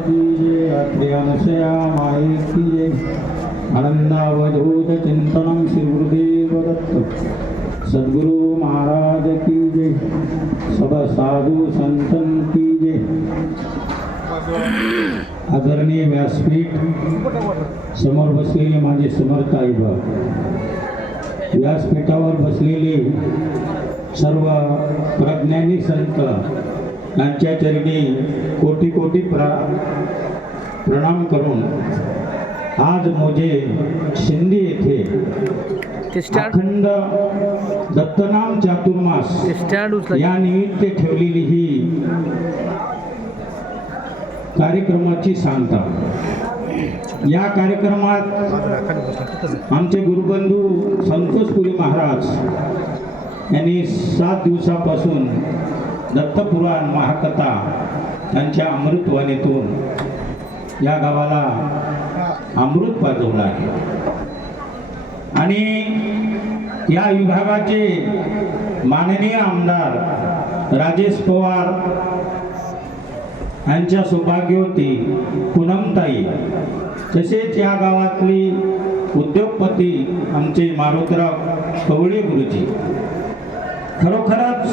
की जय अत्रि अनुसया माये की जय आनंदावधूत चिंतनम श्री गुरुदेव दत्त सद्गुरु महाराज की जय सब साधु संतन की जय। आदरणीय व्यासपीठ समोर बसलेले माझे समर्थ आईबा, व्यासपीठावर बसलेले सर्व प्रज्ञानी संत यांच्या चरणी कोटी कोटी प्रणाम करून आज मोजे शिंदे येथे अखंड दत्तनाम चातुर्मास या निमित्त ठेवलेली ही कार्यक्रमाची सांगता। या कार्यक्रमात आमचे गुरुबंधू संतोषपुरी महाराज यांनी 7 दिवसापासून दत्तपुराण महाकथा त्यांच्या अमृतवाणीतून या गावाला अमृत पाजवलं आहे आणि या विभागाचे माननीय आमदार राजेश पवार यांच्या सौभाग्यवती पूनमताई, तसेच या गावातली उद्योगपती आमचे मारुतराव कवळे गुरुजी, खरोखरच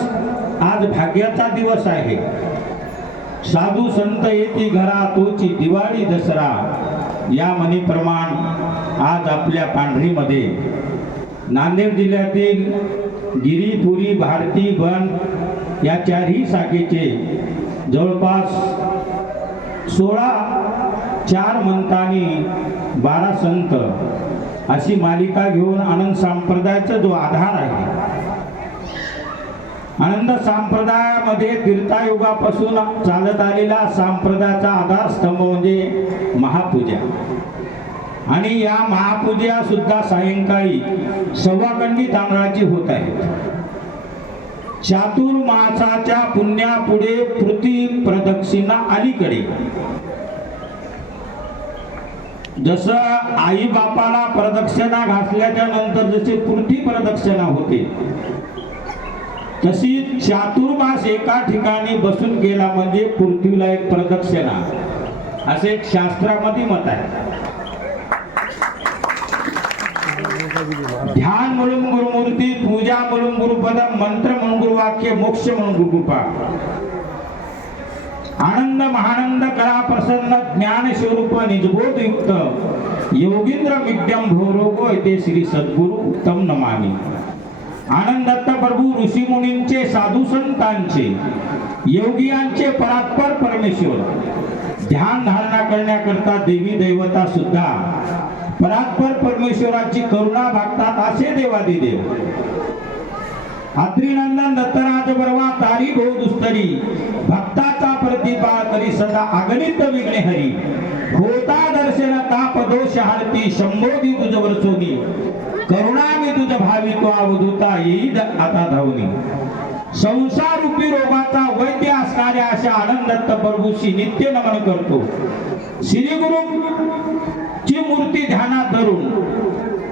आज भाग्याचा दिवस आहे। साधू संत येती घरा तोची दिवाळी दसरा या म्हणीप्रमाण आज आपल्या पांढरीमध्ये नांदेड जिल्ह्यातील गिरीपुरी भारती बन या 4ही शाखेचे जवळपास 16 4 मंतानी 12 संत अशी मालिका घेऊन आनंद संप्रदायाचा जो आधार आहे, आनंद संप्रदायामध्ये तीर्थयुगापासून चालत आलेला संप्रदायाचा आधारस्तंभ म्हणजे महापूजा आणि या महापूजा सुद्धा सायंकाळी 1.25 तांदळाची होत आहे। चातुर्मासाच्या पुण्यापुढे पृथ्वी प्रदक्षिणा अलीकडे जसं आई बापाला प्रदक्षिणा घातल्याच्या नंतर जसे पृथ्वी प्रदक्षिणा होते, तशी चातुर्मास एका ठिकाणी बसून गेला म्हणजे पृथ्वीला एक प्रदक्षिणा, असे एक शास्त्रामध्ये मत आहे। ध्यान म्हणून गुरुमूर्ती, पूजा म्हणून गुरुपद, मंत्र म्हणून गुरुवाक्य, मोक्ष म्हणून गुरुकृपा, आनंद महानंद करा प्रसन्न ज्ञान स्वरूप निजबोध युक्त योगींद्र विद्यम भोरोगो येते श्री सद्गुरु उत्तम नमामि। आनंद दत्त प्रभू ऋषी मुनींचे, साधू संतांचे, योगियांचे परात्पर परमेश्वर, ध्यान धारणा करण्याकरता देवी दैवता सुद्धा परात्पर परमेश्वराची करुणा भागतात असे देवादिदेव। आत्रिनंदन दत्तराज बर्वा तारी भो दुस्तरी, भक्ताचा प्रतिभा करी सदा अगणित विघ्ने हरी, होता दर्शन ताप दोष हरती, शंभोदी तुझ वर्चोनी, करुणा मी तुझ भावितो अवधूता येईल आता धावनी। संसार रूपी रोगाचा वैद्य असणाऱ्या अशा आनंद दत्त प्रभूशी नित्य नमन करतो। श्री गुरु ची मूर्ती ध्यानात धरून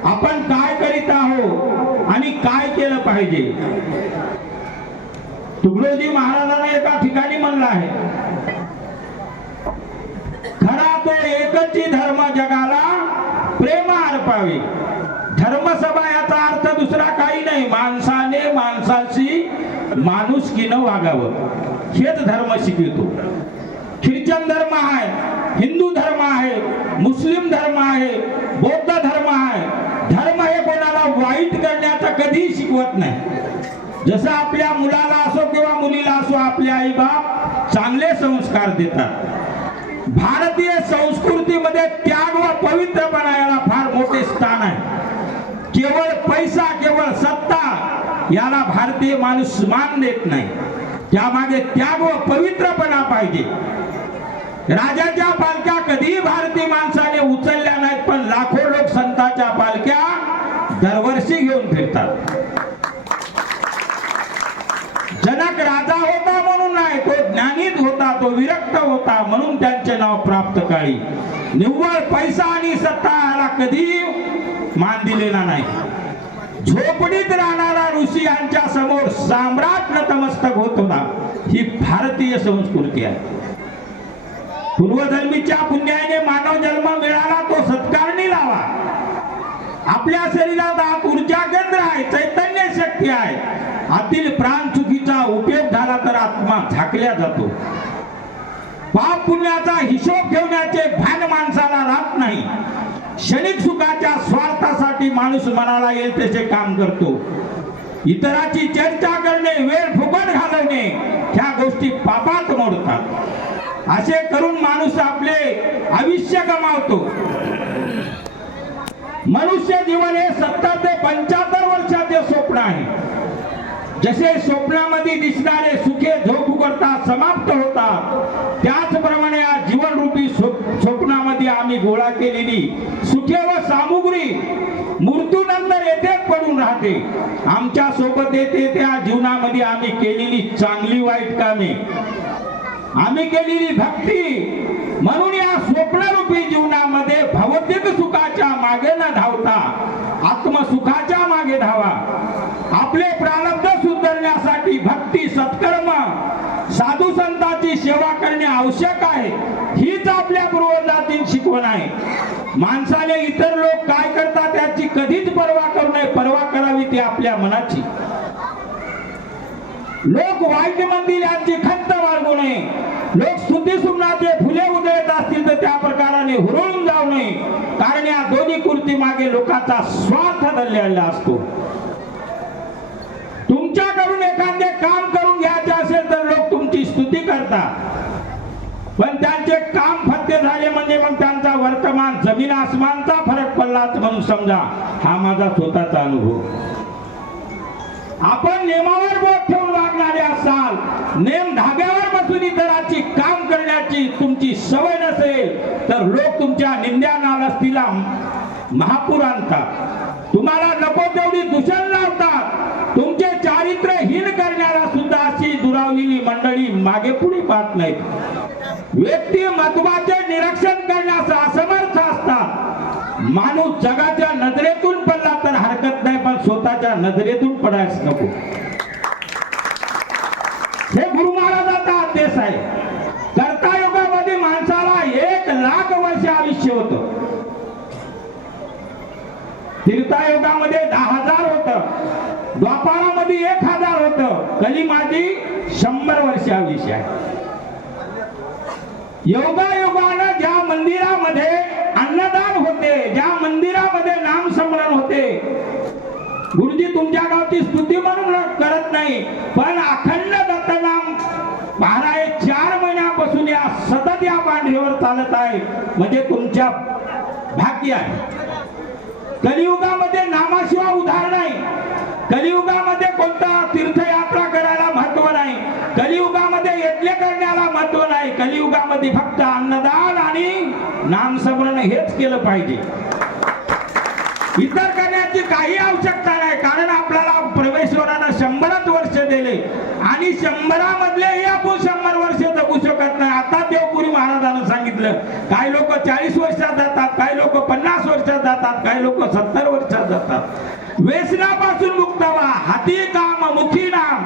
आपण काय करीत आहोत आणि काय केलं पाहिजे, तुकडोजी महाराजांना एका ठिकाणी म्हणलं आहे, खरा तो एकच धर्म जगाला प्रेम अर्पावे। धर्मसभा याचा अर्थ दुसरा काही नाही, माणसाने माणसाशी माणुसकीनं वागावं, हेच धर्म शिकवतो। ख्रिश्चन धर्म आहे, हिंदू धर्म आहे, मुस्लिम धर्म आहे, बौद्ध धर्म आहे। धर्म हे कोणाला वाईट करण्याचं कधीही शिकवत नाही। जसं आपल्या मुलाला असो किंवा मुलीला असो आपले आई बाप चांगले संस्कार देतात। भारतीय संस्कृतीमध्ये त्याग व पवित्रपणा याला फार मोठे स्थान आहे। केवळ पैसा, केवळ सत्ता याला भारतीय माणूस मान देत नाही, त्यामागे त्याग व पवित्रपणा पाहिजे। राजाच्या पालख्या कधीही भारतीय माणसाने उचलल्या नाहीत, पण लाखो लोक संतांच्या पालख्या दरवर्षी घेऊन फिरतात। जनक राजा होता म्हणून नाही, तो ज्ञानीत होता, तो विरक्त होता म्हणून त्यांचे नाव प्राप्त काळी। निव्वळ पैसा आणि सत्ता याला कधी मान दिलेला नाही। झोपडीत राहणारा ऋषी यांच्या समोर सम्राट नतमस्तक होत होता, ही भारतीय संस्कृती आहे। पूर्वजन्मीच्या पुण्याने मानव जन्म मिळाला, तो सत्कारणी लावा. आपल्या शरीरात आत ऊर्जा केंद्र आहे, चैतन्य शक्ती आहे. आतील प्राण चुकीचा उपयोग झाला तर आत्मा झाकल्या जातो. पाप पुण्याचा हिशोब ठेवण्याचे भान माणसाला राहत नाही. क्षणिक सुखाच्या स्वार्थासाठी माणूस मनाला येईल तसे काम करतो. इतराची चर्चा करणे, वेळ फुकट घालवणे, ह्या गोष्टी पापात मोडतात. असे करून माणूस आपले आयुष्य गमावतो. मनुष्य जीवन हे 70 ते 75 वर्षाचे स्वप्न आहे. जसे स्वप्नामध्ये दिसणारे सुखे झोप उघडतात, समाप्त होतात, त्याचप्रमाणे या जीवनरूपी स्वप्नामध्ये आम्ही गोळा केलेली सुखे व सामुग्री मृत्यूनंतर येथेच पडून राहते. आमच्या सोबत येते त्या जीवनामध्ये आम्ही केलेली चांगली वाईट कामे, आम्ही केलेली भक्ती. म्हणून या स्वप्नरूपी जीवनामध्ये भौतिक सुखाच्या मागे न धावता आत्मसुखाच्या मागे धावा. आपले प्रारब्ध सुधारण्यासाठी भक्ती, सत्कर्म, साधू संतांची सेवा करणे आवश्यक आहे. हीच आपल्या पूर्वजांची शिकवण आहे. माणसाने इतर लोक काय करतात त्याची कधीच पर्वा करू नये. पर्वा करावी ती आपल्या मनाची. लोक वाईट म्हणतील यांची खंत बाळगू नये. लोक स्तुती सुमनाचे फुले उधळत असतील तर त्या प्रकाराने हुरळून जाऊ नये. कारण या दोन्ही कृती मागे लोकांचा स्वार्थ दडलेला असतो. तुमच्याकडून एखादे काम करून घ्यायचे असेल तर लोक तुमची स्तुती करतात, पण त्यांचे काम फत्ते झाले म्हणजे मग त्यांचा वर्तमान जमीन आसमानचा फरक पडलाच म्हणून समजा. हा माझा स्वतःचा अनुभव. आपण नेमावर बोट ठेवून वागणारे असाल, नेम धाग्यावर बसून इतराची काम करण्याची तुमची सवय नसेल तर लोक तुमच्या निंद्या नालस्तीला महापूर आणतात. तुम्हाला नको तेवढी दूषण लावतात. तुमचे चारित्र्यहीन करण्याला सुद्धा अशी दुरावलेली मंडळी मागे पुढे पाहत नाहीत. व्यक्तिमत्वाचे निरीक्षण करण्यास असमर्थ असतात. माणूस जगाच्या नजरेतून पडला तर हरकत नाही, पण स्वतःच्या नजरेतून पडायच नको. हे गुरु महाराजांचा आदेश आहे. कर्तायुगामध्ये माणसाला 1,00,000 वर्ष आयुष्य होतं. तीर्थायुगामध्ये 10,000 होतं. द्वापारामध्ये 1,000 होतं. कली माझी 100 वर्ष आयुष्य आहे. योगायोगानं ज्या मंदिरामध्ये अन्नदान होते, ज्या मंदिरामध्ये नामस्मरण होते, गुरुजी तुमच्या गावची स्तुती म्हणून करत नाही, पण अखंड दत्तनाम महाराज 4 महिन्यापासून या सतत या पांढरीवर चालत आहे म्हणजे तुमच्या भाग्य आहे. कलियुगामध्ये नामाशिवाय उद्धार नाही. कलियुगामध्ये कोणता तीर्थयात्रा करायला महत्व नाही. कलियुगामध्ये यज्ञ करण्याला महत्व नाही. कलियुगामध्ये फक्त अन्नदान आणि नामस्मरण हेच केलं पाहिजे. इतर करण्याची काही आवश्यकता नाही. कारण आपल्याला परमेश्वरानं 100 वर्ष दिले आणि 100 मधलेही आपण 100 वर्ष जगू शकत नाही. आता देवपुरी महाराजांना सांगितलं, काही लोक 40 वर्षात जातात, काही लोक 50 वर्षात जातात, काही लोक 70 वर्षात जातात. व्यसनापासून मुक्त व्हा. हाती काम, मुखी नाम.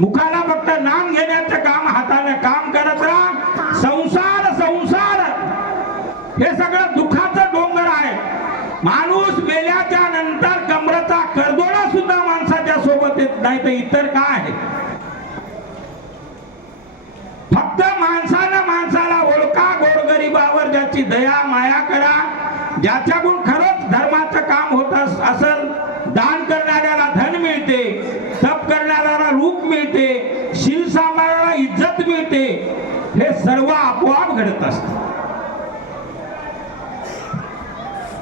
मुखाला फक्त नाम घेण्याचं काम, हाताने काम करत राहा. संसार संसार हे सगळं दुःखाचं डोंगर आहे. माणूस मेल्याच्या नंतर कमरेचा करदोडा सुद्धा माणसाच्या सोबत येत नाही तर इतर काय आहे. फक्त माणसानं माणसाला ओळखा. गोरगरिबावर ज्याची दया माया करा. ज्याच्याकडून खरंच धर्माचं काम होत असेल, दान करणाऱ्याला धन मिळते, तप करणाऱ्याला रूप मिळते, शील सांभाळायला इज्जत मिळते. हे सर्व आपोआप घडत असतं.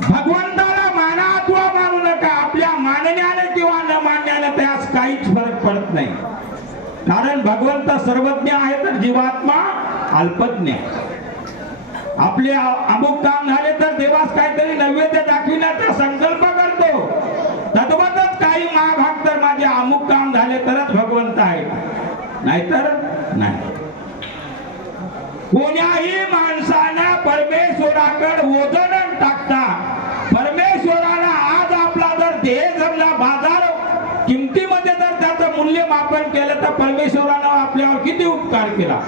भगवंताला माना अथवा मानू नका. आपल्या मानण्याने किंवा न मानण्याने त्यास काहीच फरक पडत नाही. कारण भगवंत सर्वज्ञ आहे तर जीवात्मा अल्पज्ञ. आपले अमुक काम झाले तर देवास काहीतरी नैवेद्य दाखविण्याचा संकल्प करतो. तद्वतच काही महाभाग तर माझे अमुक काम झाले तरच भगवंत आहे, नाहीतर नाही. कोण्याही माणसानं परमेश्वराकडे ओझं टाकता परमेश्वरानं आज आपला जर देह जमला बाजार किमतीमध्ये जर त्याचं मूल्यमापन केलं तर परमेश्वरानं आपल्यावर किती उपकार केला.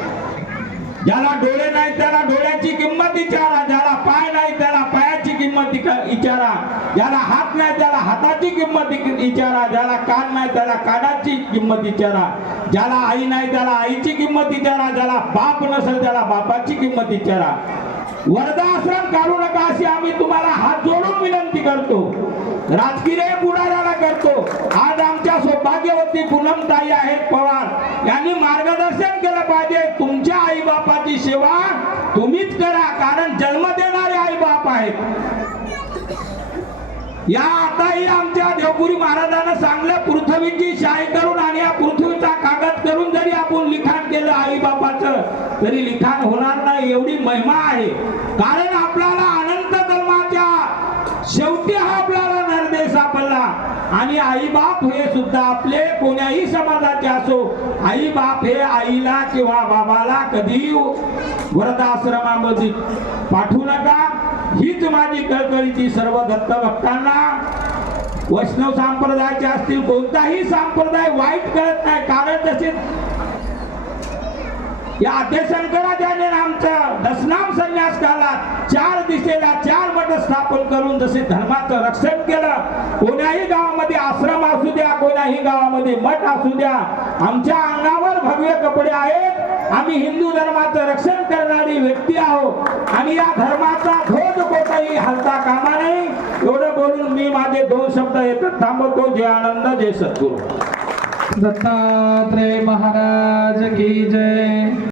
ज्याला डोळे नाही त्याला डोळ्याची किंमत विचारा, ज्याला पाय नाही त्याला पायाची किंमत विचारा, ज्याला हात नाही त्याला हाताची किंमत विचारा, ज्याला कान नाही त्याला कानाची किंमत विचारा, ज्याला आई नाही त्याला आईची किंमत विचारा, ज्याला बाप नसेल त्याला बापाची किंमत विचारा. वर्धाश्रम काढू नका अशी आम्ही तुम्हाला हात जोडून विनंती करतो, राजकीय पुढाऱ्याला करतो. आज आमच्या सौभाग्यवती पूनमताई आहेत पवार यांनी मार्गदर्शन केलं पाहिजे. तुमच्या आई बापाची सेवा तुम्हीच करा, कारण जन्म देणारे आई बाप आहेत. या आताही आमच्या देवपुरी महाराजांना सांगलं, पृथ्वीची शाही करून आणि या पृथ्वीचा कागद करून जरी आपण लिखाण केलं आई बापाचं तरी लिखाण होणार नाही, एवढी महिमा आहे. कारण आपल्याला अनंत जन्माच्या शेवटी हा आपल्याला नरदेह सापडला. आणि आई बाप हे सुद्धा आपले कोण्याही समाजाचे असो, आई बाप हे आईला किंवा बाबाला कधी वृद्धाश्रमामध्ये पाठवू नका. हीच माझी कळकळीची सर्व दत्त भक्तांना, वैष्णव संप्रदायाचे असतील कोणताही संप्रदाय वाईट कळत नाही. कारण तसे या आद्यशंकराचार्य आमचं दशनाम संन्यास काळात 4 दिशेला 4 मठ स्थापन करून जसे धर्माचं रक्षण केलं, कोण्याही गावामध्ये आश्रम असू द्या, कोण्याही गावामध्ये मठ असू द्या, आमच्या अंगावर भगवे कपडे आहेत. आम्ही हिंदू धर्माचं रक्षण करणारी व्यक्ती आहोत आणि या धर्माचा ध्वज कोणताही हलता कामा नाही. एवढं बोलून मी माझे 2 शब्द येतात थांबवतो. जय आनंद, जय सद्गुरू. दत्तात्रेय महाराज की जय.